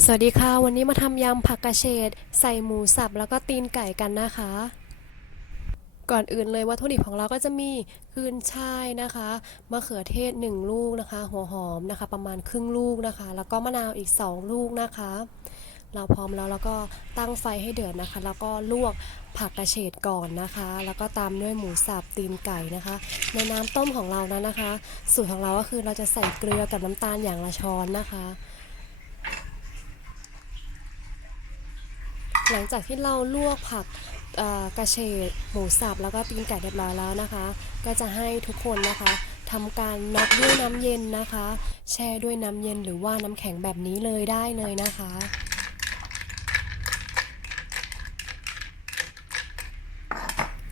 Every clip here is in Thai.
สวัสดีค่ะ วันนี้มาทำยำผักกระเฉดใส่หมูสับแล้วก็ตีนไก่กันนะคะ ก่อนอื่นเลยวัตถุดิบของเราก็จะมีขึ้นช่ายนะคะมะเขือเทศ 1 ลูกนะคะ หัวหอมนะคะ ประมาณครึ่งลูกนะคะ แล้วก็มะนาวอีก 2 ลูกนะคะ เราพร้อมแล้วแล้วก็ตั้งไฟให้เดือดนะคะ แล้วก็ลวกผักกระเฉดก่อนนะคะ แล้วก็ตามด้วยหมูสับตีนไก่นะคะ ในน้ำต้มของเรานั้นนะคะ สูตรของเราก็คือเราจะใส่เกลือกับน้ำตาลอย่างละช้อนนะคะ หลังจากที่เราลวกผักกระเฉดหมูสับแล้วก็ตีนไก่เรียบร้อยแล้วนะคะ ก็จะให้ทุกคนนะคะทำการน็อกด้วยน้ำเย็นนะคะ แช่ด้วยน้ำเย็นหรือว่าน้ำแข็งแบบนี้เลยได้เลยนะคะ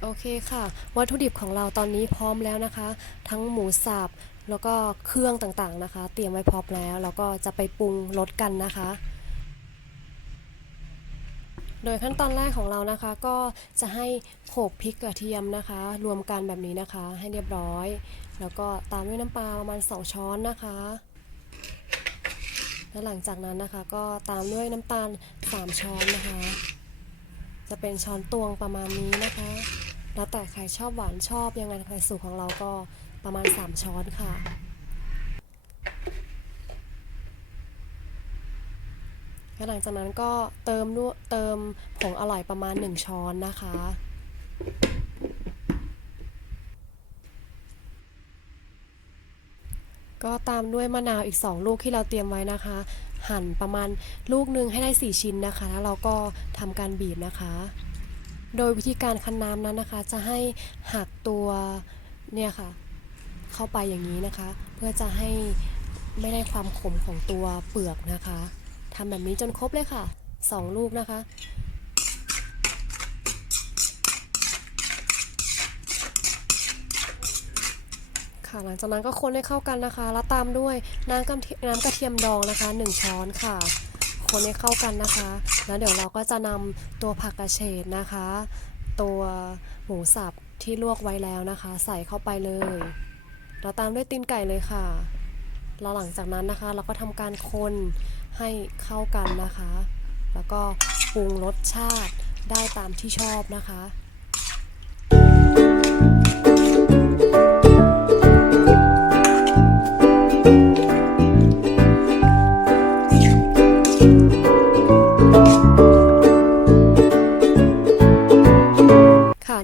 โอเคค่ะ วัตถุดิบของเราตอนนี้พร้อมแล้วนะคะ ทั้งหมูสับแล้วก็เครื่องต่างๆนะคะ เตรียมไว้พร้อมแล้ว แล้วก็จะไปปรุงรสกันนะคะ โดยขั้นตอนแรกของเรานะคะก็จะให้โขลกพริกกระเทียมนะคะ รวมกันแบบนี้นะคะให้เรียบร้อย แล้วก็ตามด้วยน้ำปลาประมาณ 2 ช้อนนะคะ แล้วหลังจากนั้นนะคะก็ตามด้วยน้ำตาล 3 ช้อนนะคะ จะเป็นช้อนตวงประมาณนี้นะคะ แล้วแต่ใครชอบหวานชอบยังไงใครสูตรของเราก็ประมาณ 3 ช้อนค่ะ แล้วหลังจากนั้นก็เติมด้วยเติมผงอร่อยประมาณ 1 ช้อนนะคะ ก็ตามด้วยมะนาวอีก 2 ลูกที่เราเตรียมไว้นะคะ หั่นประมาณลูกหนึ่งให้ได้ 4 ชิ้นนะคะ แล้วเราก็ทำการบีบนะคะ โดยวิธีการคั้นน้ำนั้นนะคะ จะให้หักตัวเนี่ยค่ะ เข้าไปอย่างนี้นะคะ เพื่อจะให้ไม่ได้ความขมของตัวเปลือกนะคะ ทำแบบนี้จนครบเลยค่ะ 2 ลูกนะคะ ค่ะหลังจากนั้นก็คนให้เข้ากันนะคะ แล้วตามด้วยน้ำกระเทียน้ำกระเทียมดองนะคะ 1 ช้อนค่ะ คนให้เข้ากันนะคะ แล้วเดี๋ยวเราก็จะนำตัวผักกระเฉดนะคะ ตัวหมูสับที่ลวกไว้แล้วนะคะ ใส่เข้าไปเลยเราตามด้วยตีนไก่เลยค่ะ แล้วหลังจากนั้นนะคะ เราก็ทำการคนให้เข้ากันนะคะ แล้วก็ปรุงรสชาติได้ตามที่ชอบนะคะ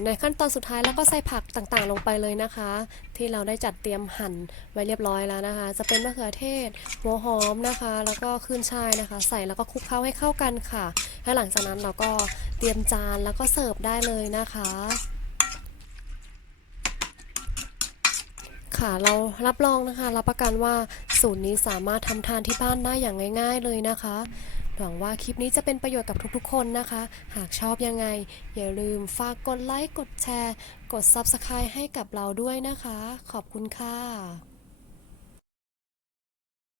ในขั้นตอนสุดท้ายแล้วก็ใส่ผักต่างๆ ลงไปเลยนะคะ ที่เราได้จัดเตรียมหั่นไว้เรียบร้อยแล้วนะคะ จะเป็นมะเขือเทศหัวหอมนะคะ แล้วก็ขึ้นช่ายนะคะ ใส่แล้วก็คลุกเคล้าให้เข้ากันค่ะและหลังจากนั้นเราก็เตรียมจานแล้วก็เสิร์ฟได้เลยนะคะค่ะเรารับรองนะคะ รับประกันว่าสูตรนี้สามารถทำทานที่บ้านได้อย่างง่าย ๆ เลยนะคะ หวังว่าคลิปนี้จะเป็นประโยชน์กับทุกๆ คนนะคะ หากชอบยังไง อย่าลืมฝากกดไลค์ กดแชร์ กด Subscribe ให้กับเราด้วยนะคะ ขอบคุณค่ะ